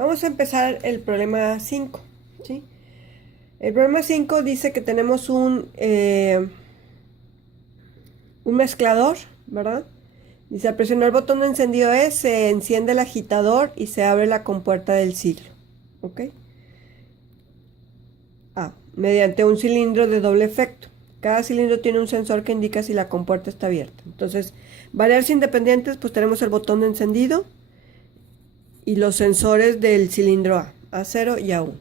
Vamos a empezar el problema 5, ¿sí? El problema 5 dice que tenemos un mezclador, ¿verdad? Dice, al presionar el botón de encendido E, se enciende el agitador y se abre la compuerta del cilindro, ¿ok? Mediante un cilindro de doble efecto. Cada cilindro tiene un sensor que indica si la compuerta está abierta. Entonces, variables independientes, pues tenemos el botón de encendido y los sensores del cilindro A, A0 y A1.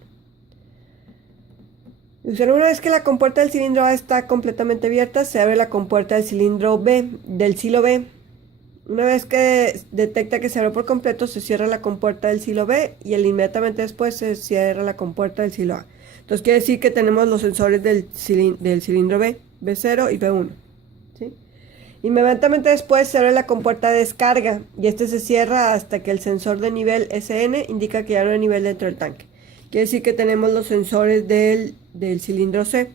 Una vez que la compuerta del cilindro A está completamente abierta, se abre la compuerta del cilindro B, del silo B. Una vez que detecta que se abre por completo, se cierra la compuerta del silo B y inmediatamente después se cierra la compuerta del silo A. Entonces quiere decir que tenemos los sensores del cilindro B, B0 y B1. ¿Sí? Inmediatamente después se abre la compuerta de descarga y este se cierra hasta que el sensor de nivel SN indica que ya no hay nivel dentro del tanque. Quiere decir que tenemos los sensores del cilindro C,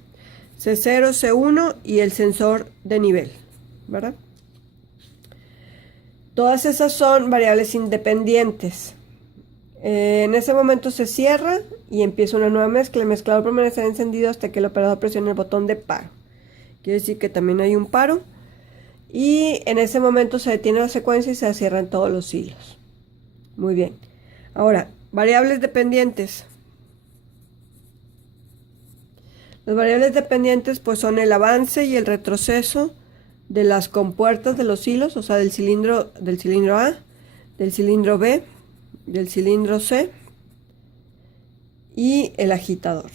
C0, C1 y el sensor de nivel, ¿verdad? Todas esas son variables independientes. En ese momento se cierra y empieza una nueva mezcla. El mezclador permanecerá encendido hasta que el operador presione el botón de paro. Quiere decir que también hay un paro. Y en ese momento se detiene la secuencia y se cierran todos los hilos. Muy bien. Ahora, variables dependientes. Las variables dependientes pues son el avance y el retroceso de las compuertas de los hilos, o sea, del cilindro A, del cilindro B, del cilindro C y el agitador,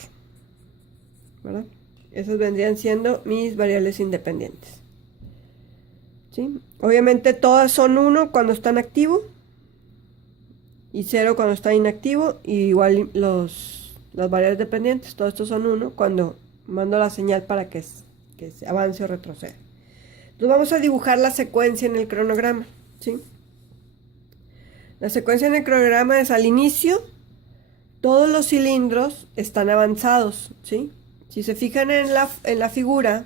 ¿verdad? Esas vendrían siendo mis variables independientes. ¿Sí? Obviamente todas son 1 cuando están activos y 0 cuando está inactivo, y igual las variables dependientes, todos estos son 1 cuando mando la señal para que se avance o retroceda. Entonces vamos a dibujar la secuencia en el cronograma, ¿sí? La secuencia en el cronograma es: al inicio, todos los cilindros están avanzados, ¿sí? Si se fijan en la figura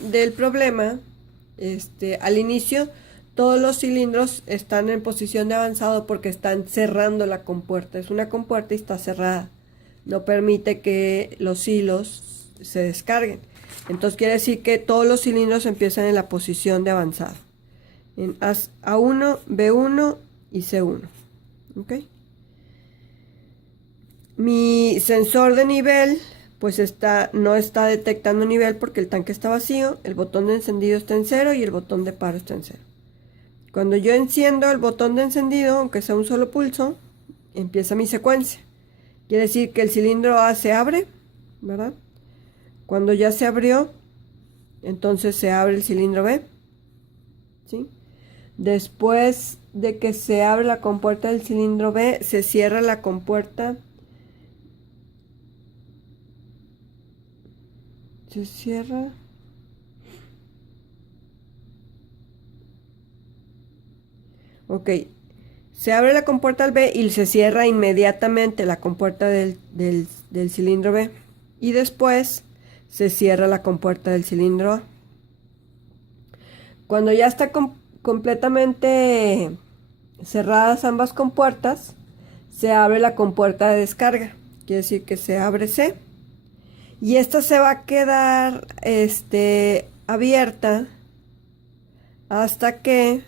del problema, al inicio, todos los cilindros están en posición de avanzado porque están cerrando la compuerta. Es una compuerta y está cerrada. No permite que los hilos se descarguen. Entonces quiere decir que todos los cilindros empiezan en la posición de avanzado. En A1, B1 y C1. ¿Ok? Mi sensor de nivel pues no está detectando nivel porque el tanque está vacío, el botón de encendido está en 0 y el botón de paro está en 0. Cuando yo enciendo el botón de encendido, aunque sea un solo pulso, empieza mi secuencia. Quiere decir que el cilindro A se abre, ¿verdad? Cuando ya se abrió, entonces se abre el cilindro B, ¿sí? Después de que se abre la compuerta del cilindro B, se cierra la compuerta. Se cierra. Ok. Se abre la compuerta del B y se cierra inmediatamente la compuerta del cilindro B. Y después se cierra la compuerta del cilindro A. Cuando ya está completamente cerradas ambas compuertas, se abre la compuerta de descarga. Quiere decir que se abre C. Y esta se va a quedar abierta hasta que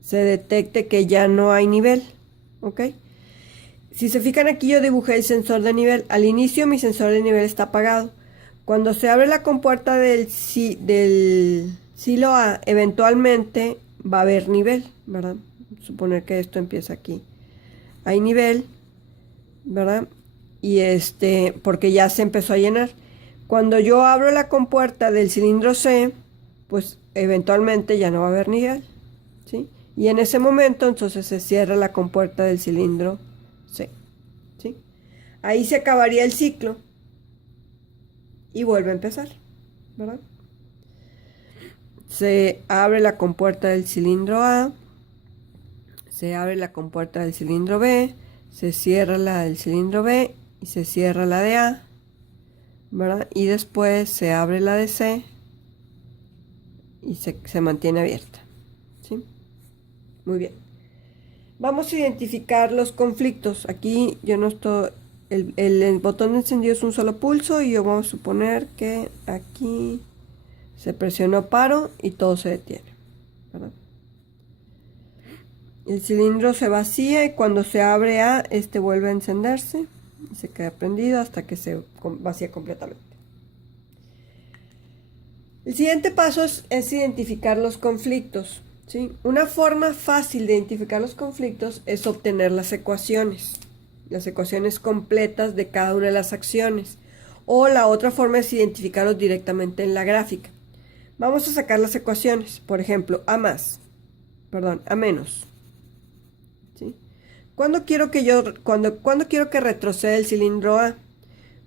se detecte que ya no hay nivel. ¿Ok? Si se fijan aquí, yo dibujé el sensor de nivel. Al inicio mi sensor de nivel está apagado. Cuando se abre la compuerta del silo A, eventualmente va a haber nivel, ¿verdad? Suponer que esto empieza aquí. Hay nivel, ¿verdad? Y porque ya se empezó a llenar. Cuando yo abro la compuerta del cilindro C, pues eventualmente ya no va a haber nivel, ¿sí? Y en ese momento entonces se cierra la compuerta del cilindro C, ¿sí? Ahí se acabaría el ciclo y vuelve a empezar, ¿verdad? Se abre la compuerta del cilindro A, se abre la compuerta del cilindro B, se cierra la del cilindro B y se cierra la de A, ¿verdad? Y después se abre la de C y se mantiene abierta, ¿sí? Muy bien. Vamos a identificar los conflictos. Aquí yo no estoy, el botón de encendido es un solo pulso y yo vamos a suponer que aquí se presionó paro y todo se detiene, ¿verdad? El cilindro se vacía y cuando se abre A, este vuelve a encenderse y se queda prendido hasta que se vacía completamente. El siguiente paso es identificar los conflictos, ¿sí? Una forma fácil de identificar los conflictos es obtener las ecuaciones completas de cada una de las acciones. O la otra forma es identificarlos directamente en la gráfica. Vamos a sacar las ecuaciones. Por ejemplo, A menos. ¿Sí? ¿Cuándo quiero que retroceda el cilindro A?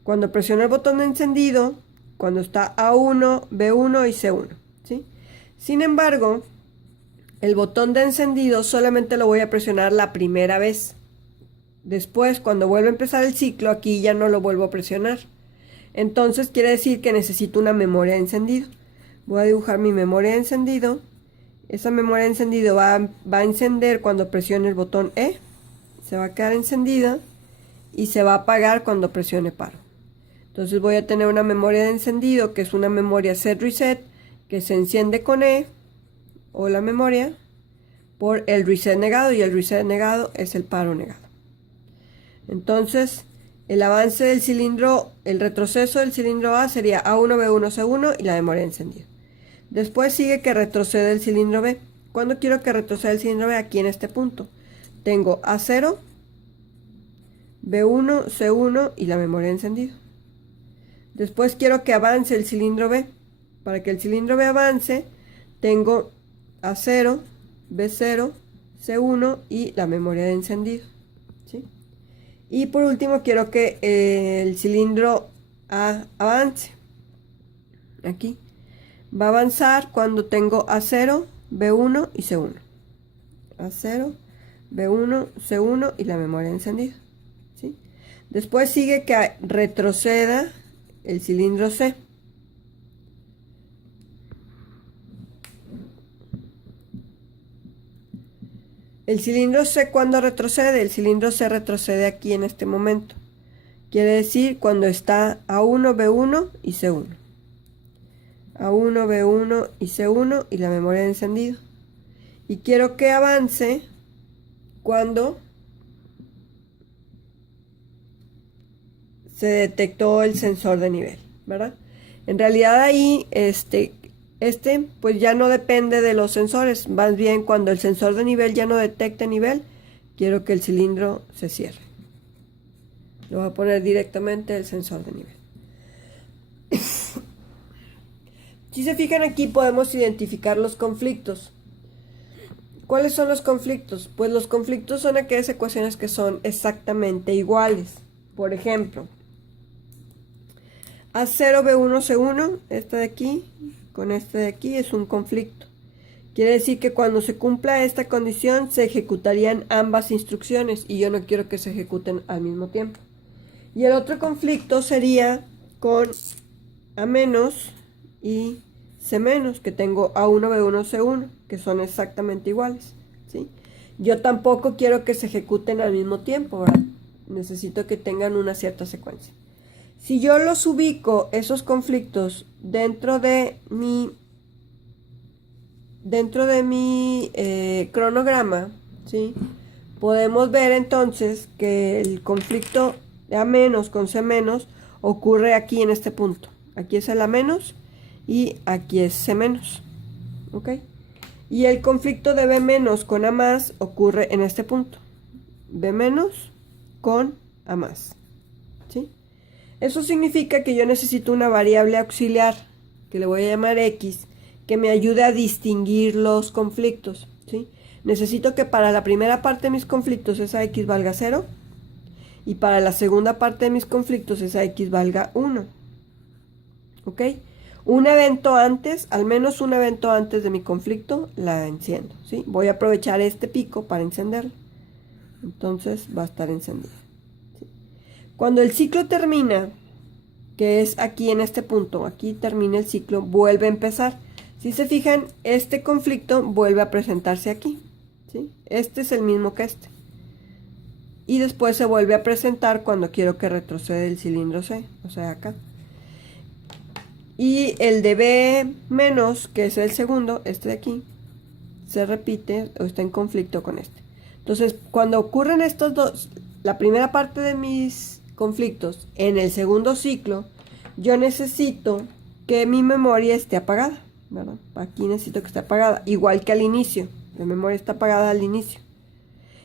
Cuando presiono el botón de encendido, cuando está A1, B1 y C1. ¿Sí? Sin embargo, el botón de encendido solamente lo voy a presionar la primera vez. Después, cuando vuelva a empezar el ciclo, aquí ya no lo vuelvo a presionar. Entonces quiere decir que necesito una memoria de encendido. Voy a dibujar mi memoria de encendido. Esa memoria de encendido va a encender cuando presione el botón E. Se va a quedar encendida y se va a apagar cuando presione paro. Entonces voy a tener una memoria de encendido que es una memoria set reset que se enciende con E o la memoria por el reset negado y el reset negado es el paro negado. Entonces el avance del cilindro, el retroceso del cilindro A sería A1, B1, C1 y la memoria de encendido. Después sigue que retrocede el cilindro B. ¿Cuándo quiero que retroceda el cilindro B? Aquí en este punto. Tengo A0, B1, C1 y la memoria de encendido. Después quiero que avance el cilindro B. Para que el cilindro B avance, tengo A0, B0, C1 y la memoria de encendido. ¿Sí? Y por último quiero que el cilindro A avance. Aquí. Va a avanzar cuando tengo A0, B1 y C1. A0, B1, C1 y la memoria de encendido. ¿Sí? Después sigue que retroceda el cilindro C. El cilindro C, ¿cuándo retrocede? El cilindro C retrocede aquí en este momento. Quiere decir cuando está A1, B1 y C1. A1, B1 y C1 y la memoria de encendido. Y quiero que avance cuando se detectó el sensor de nivel, ¿verdad? En realidad ahí pues ya no depende de los sensores, más bien cuando el sensor de nivel ya no detecte nivel, quiero que el cilindro se cierre. Lo voy a poner directamente el sensor de nivel. Si se fijan aquí podemos identificar los conflictos. ¿Cuáles son los conflictos? Pues los conflictos son aquellas ecuaciones que son exactamente iguales. Por ejemplo, A0, B1, C1, esta de aquí, con este de aquí es un conflicto. Quiere decir que cuando se cumpla esta condición se ejecutarían ambas instrucciones y yo no quiero que se ejecuten al mismo tiempo. Y el otro conflicto sería con A menos y C menos, que tengo A1, B1, C1, que son exactamente iguales, ¿sí? Yo tampoco quiero que se ejecuten al mismo tiempo, ¿verdad? Necesito que tengan una cierta secuencia. Si yo los ubico, esos conflictos, dentro de mi cronograma, ¿sí? Podemos ver entonces que el conflicto de A menos con C menos ocurre aquí en este punto. Aquí es el A menos y aquí es C menos. ¿Ok? Y el conflicto de B menos con A más ocurre en este punto. B menos con A más. ¿Sí? Eso significa que yo necesito una variable auxiliar, que le voy a llamar X, que me ayude a distinguir los conflictos. ¿Sí? Necesito que para la primera parte de mis conflictos esa X valga 0 y para la segunda parte de mis conflictos esa X valga 1. ¿Ok? Un evento antes, al menos un evento antes de mi conflicto, la enciendo. ¿Sí? Voy a aprovechar este pico para encenderlo. Entonces va a estar encendida. ¿Sí? Cuando el ciclo termina, que es aquí en este punto, aquí termina el ciclo, vuelve a empezar. Si se fijan, este conflicto vuelve a presentarse aquí. ¿sí? Este es el mismo que este. Y después se vuelve a presentar cuando quiero que retroceda el cilindro C, o sea, acá. Y el de B menos, que es el segundo, este de aquí, se repite o está en conflicto con este. Entonces, cuando ocurren estos dos, la primera parte de mis conflictos en el segundo ciclo, yo necesito que mi memoria esté apagada, ¿verdad? Aquí necesito que esté apagada, igual que al inicio. La memoria está apagada al inicio.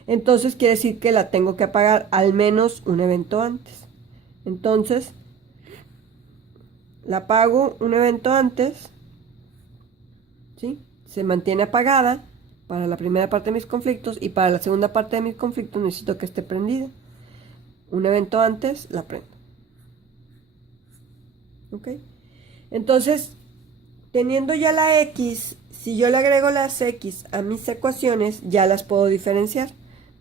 Entonces quiere decir que la tengo que apagar al menos un evento antes. Entonces, la apago un evento antes, ¿sí? Se mantiene apagada para la primera parte de mis conflictos y para la segunda parte de mis conflictos necesito que esté prendida. Un evento antes la prendo. ¿Ok? Entonces, teniendo ya la X, si yo le agrego las X a mis ecuaciones, ya las puedo diferenciar,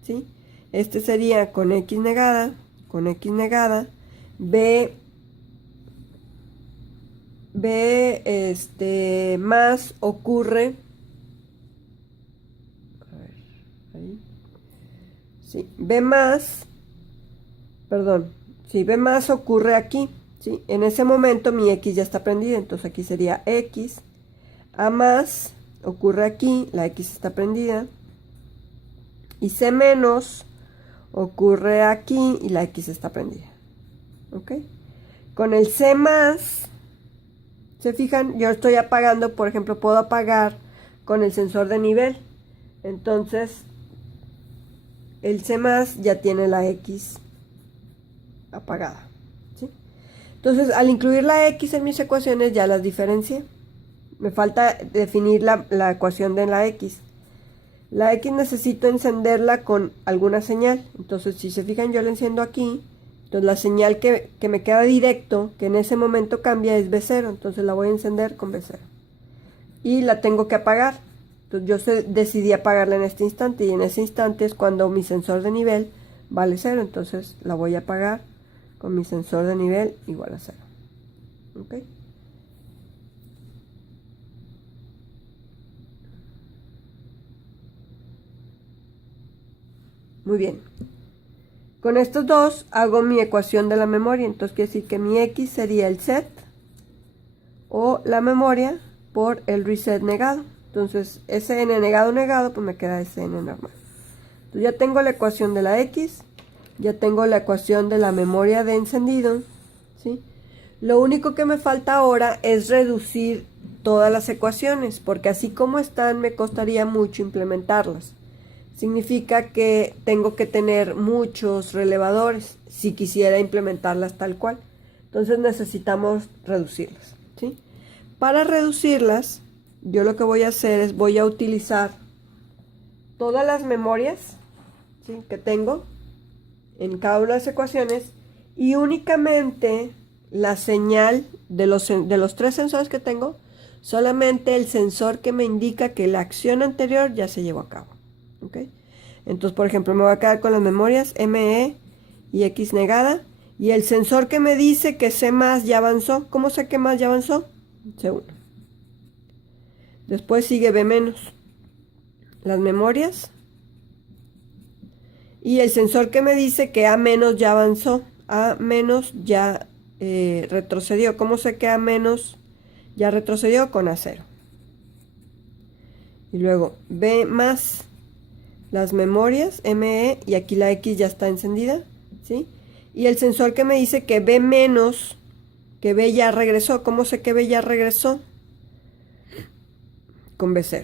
¿sí? Este sería con X negada, B más ocurre, a ver, ahí, sí, B más ocurre aquí, ¿sí? En ese momento mi X ya está prendida, entonces aquí sería X, A más ocurre aquí, la X está prendida, y C menos ocurre aquí y la X está prendida, ¿ok? Con el C más, ¿se fijan? Yo estoy apagando, por ejemplo, puedo apagar con el sensor de nivel. Entonces, el C más ya tiene la X apagada, ¿sí? Entonces, al incluir la X en mis ecuaciones, ya las diferencié. Me falta definir la ecuación de la X. La X necesito encenderla con alguna señal. Entonces, si se fijan, yo la enciendo aquí. Entonces la señal que me queda directo, que en ese momento cambia, es B0. Entonces la voy a encender con B0. Y la tengo que apagar. Entonces yo decidí apagarla en este instante. Y en ese instante es cuando mi sensor de nivel vale 0. Entonces la voy a apagar con mi sensor de nivel igual a 0. ¿Ok? Muy bien. Con estos dos hago mi ecuación de la memoria. Entonces quiere decir que mi X sería el set o la memoria por el reset negado. Entonces Sn negado negado, pues me queda Sn normal. Entonces ya tengo la ecuación de la X, ya tengo la ecuación de la memoria de encendido, ¿sí? Lo único que me falta ahora es reducir todas las ecuaciones, porque así como están me costaría mucho implementarlas. Significa que tengo que tener muchos relevadores si quisiera implementarlas tal cual. Entonces necesitamos reducirlas, ¿sí? Para reducirlas, yo lo que voy a hacer es voy a utilizar todas las memorias, ¿sí?, que tengo en cada una de las ecuaciones y únicamente la señal de los tres sensores que tengo, solamente el sensor que me indica que la acción anterior ya se llevó a cabo. ¿Ok? Entonces, por ejemplo, me voy a quedar con las memorias ME y X negada. Y el sensor que me dice que C más ya avanzó. ¿Cómo sé que más ya avanzó? C1. Después sigue B menos. Las memorias. Y el sensor que me dice que A menos ya avanzó. A menos ya retrocedió. ¿Cómo sé que A menos ya retrocedió? Con A0. Y luego B más. Las memorias, ME, y aquí la X ya está encendida, ¿sí? Y el sensor que me dice que B menos, que B ya regresó. ¿Cómo sé que B ya regresó? Con B0.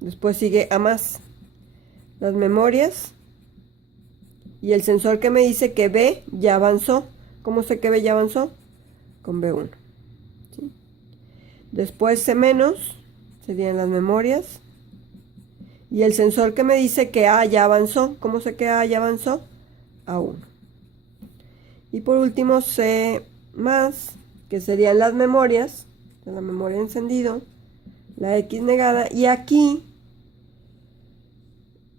Después sigue A más. Las memorias. Y el sensor que me dice que B ya avanzó. ¿Cómo sé que B ya avanzó? Con B1. ¿Sí? Después C menos, serían las memorias. Y el sensor que me dice que A ya avanzó. ¿Cómo sé que A ya avanzó? A1. Y por último C más, que serían las memorias. La memoria encendido. La X negada. Y aquí,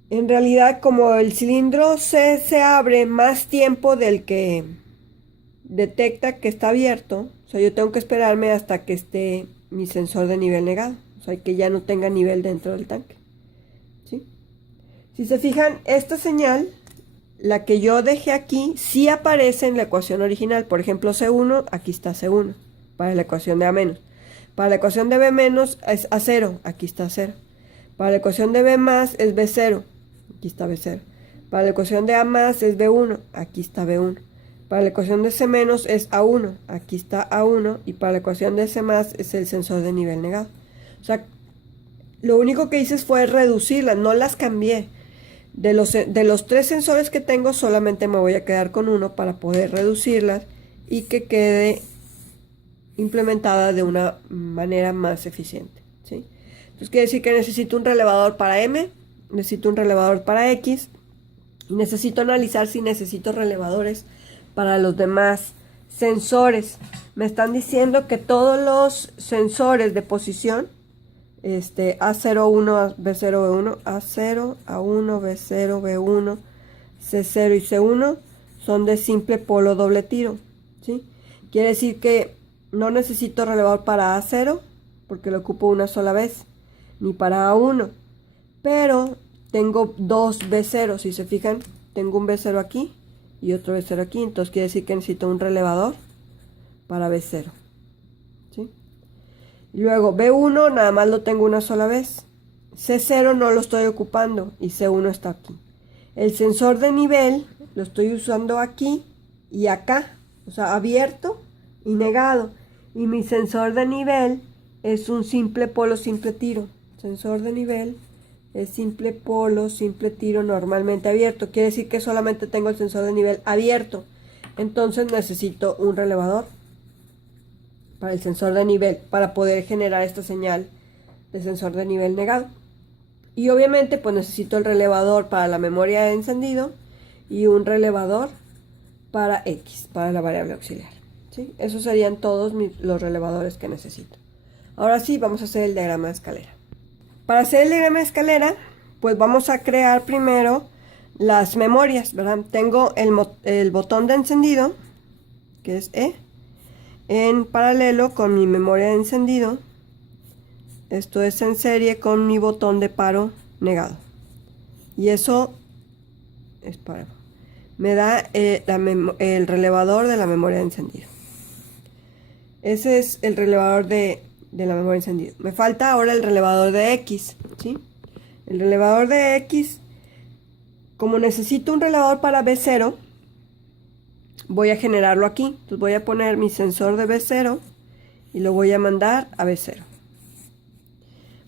en realidad, como el cilindro C se abre más tiempo del que detecta que está abierto, o sea, yo tengo que esperarme hasta que esté mi sensor de nivel negado. O sea, que ya no tenga nivel dentro del tanque. Si se fijan, esta señal, la que yo dejé aquí, sí aparece en la ecuación original. Por ejemplo, C1, aquí está C1, para la ecuación de A menos. Para la ecuación de B menos es A0, aquí está 0. Para la ecuación de B más es B0, aquí está B0. Para la ecuación de A más es B1, aquí está B1. Para la ecuación de C menos es A1, aquí está A1. Y para la ecuación de C más es el sensor de nivel negado. O sea, lo único que hice fue reducirlas, no las cambié. De los 3 sensores que tengo, solamente me voy a quedar con uno para poder reducirlas y que quede implementada de una manera más eficiente, ¿sí? Entonces quiere decir que necesito un relevador para M, necesito un relevador para X, y necesito analizar si necesito relevadores para los demás sensores. Me están diciendo que todos los sensores de posición, A0, A1, B0, B1, A0, A1, B0, B1, C0 y C1 son de simple polo doble tiro, ¿sí? Quiere decir que no necesito relevador para A0 porque lo ocupo una sola vez, ni para A1, pero tengo dos B0, si se fijan, tengo un B0 aquí y otro B0 aquí, entonces quiere decir que necesito un relevador para B0, ¿sí? Y luego B1 nada más lo tengo una sola vez, C0 no lo estoy ocupando y C1 está aquí. El sensor de nivel lo estoy usando aquí y acá, o sea, abierto y negado. Y mi sensor de nivel es un simple polo, simple tiro. Sensor de nivel es simple polo, simple tiro, normalmente abierto. Quiere decir que solamente tengo el sensor de nivel abierto. Entonces necesito un relevador para el sensor de nivel, para poder generar esta señal de sensor de nivel negado. Y obviamente pues necesito el relevador para la memoria de encendido y un relevador para X, para la variable auxiliar, ¿sí? Esos serían todos los relevadores que necesito. Ahora sí, vamos a hacer el diagrama de escalera. Para hacer el diagrama de escalera, pues vamos a crear primero las memorias, ¿verdad? Tengo el botón de encendido, que es E, en paralelo con mi memoria de encendido. Esto es en serie con mi botón de paro negado. Y eso es para... me da el relevador de la memoria de encendido. Ese es el relevador de la memoria de encendido. Me falta ahora el relevador de X, ¿sí? El relevador de X, como necesito un relevador para B0, voy a generarlo aquí. Entonces voy a poner mi sensor de B0 y lo voy a mandar a B0.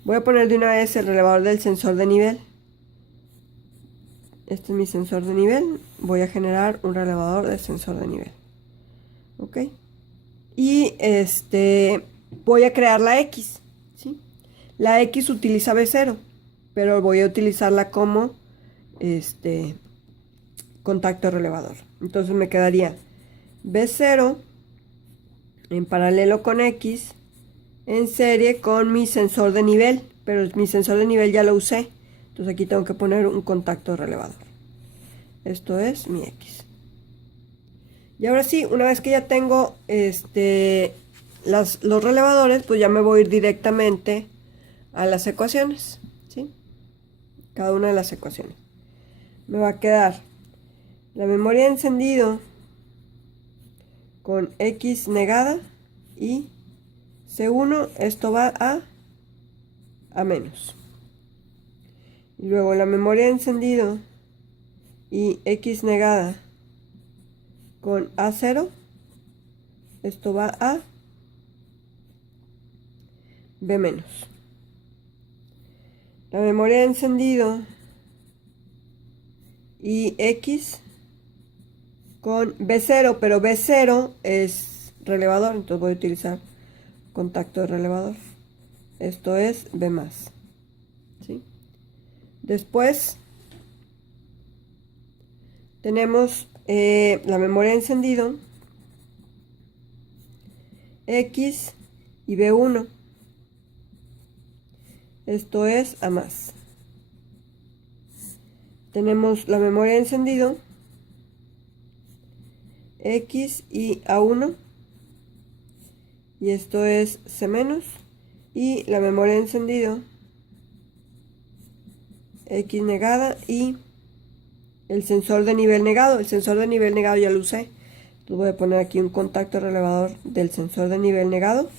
Voy a poner de una vez el relevador del sensor de nivel. Este es mi sensor de nivel. Voy a generar un relevador del sensor de nivel. ¿Ok? Y voy a crear la X, ¿sí? La X utiliza B0, pero voy a utilizarla como contacto relevador. Entonces me quedaría B0 en paralelo con X en serie con mi sensor de nivel, pero mi sensor de nivel ya lo usé, entonces aquí tengo que poner un contacto relevador. Esto es mi X. Y ahora sí, una vez que ya tengo los relevadores, pues ya me voy a ir directamente a las ecuaciones, ¿sí? Cada una de las ecuaciones. Me va a quedar la memoria de encendido con X negada y C1, esto va a menos. Y luego la memoria de encendido y X negada con A0, esto va a B menos. La memoria de encendido y X con B0, pero B0 es relevador, entonces voy a utilizar contacto de relevador. Esto es B más, ¿sí? Después tenemos la memoria de encendido, X y B1. Esto es A más. Tenemos la memoria de encendido, X y A1. Y esto es C menos. Y la memoria de encendido X negada y el sensor de nivel negado. El sensor de nivel negado ya lo usé. Entonces voy a poner aquí un contacto relevador del sensor de nivel negado.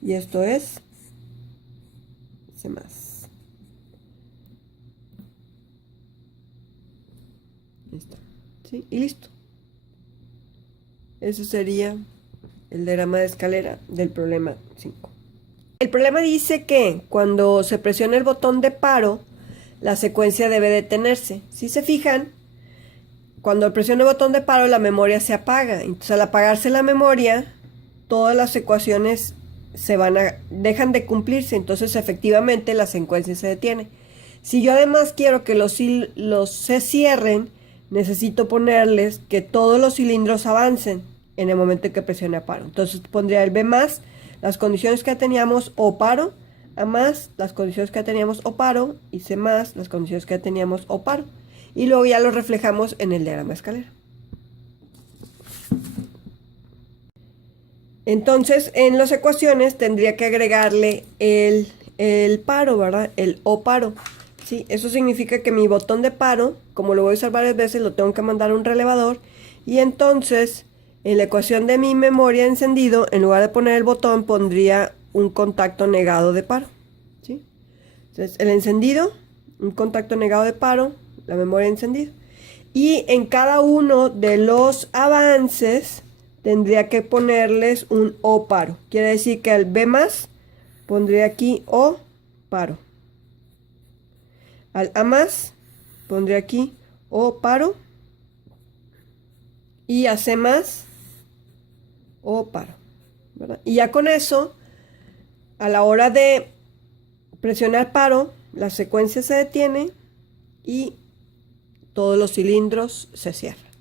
Y esto es C+. Ahí está. ¿Sí? Y listo. Eso sería el diagrama de escalera del problema 5. El problema dice que cuando se presiona el botón de paro, la secuencia debe detenerse. Si se fijan, cuando presiono el botón de paro, la memoria se apaga. Entonces, al apagarse la memoria, todas las ecuaciones dejan de cumplirse. Entonces, efectivamente, la secuencia se detiene. Si yo además quiero que los se cierren, necesito ponerles que todos los cilindros avancen en el momento en que presione a paro. Entonces, pondría el B+, las condiciones que teníamos, o paro, A+, las condiciones que teníamos, o paro, y C+, las condiciones que teníamos, o paro. Y luego ya lo reflejamos en el diagrama de escalera. Entonces, en las ecuaciones tendría que agregarle el paro, ¿verdad? El o paro. ¿Sí? Eso significa que mi botón de paro, como lo voy a usar varias veces, lo tengo que mandar a un relevador. Y entonces, en la ecuación de mi memoria encendido, en lugar de poner el botón, pondría un contacto negado de paro. ¿Sí? Entonces, el encendido, un contacto negado de paro, la memoria encendida. Y en cada uno de los avances tendría que ponerles un o paro. Quiere decir que al B+, pondría aquí o paro. Al A+, pondría aquí o paro. Y a C+, o paro, ¿verdad? Y ya con eso, a la hora de presionar paro, la secuencia se detiene y todos los cilindros se cierran.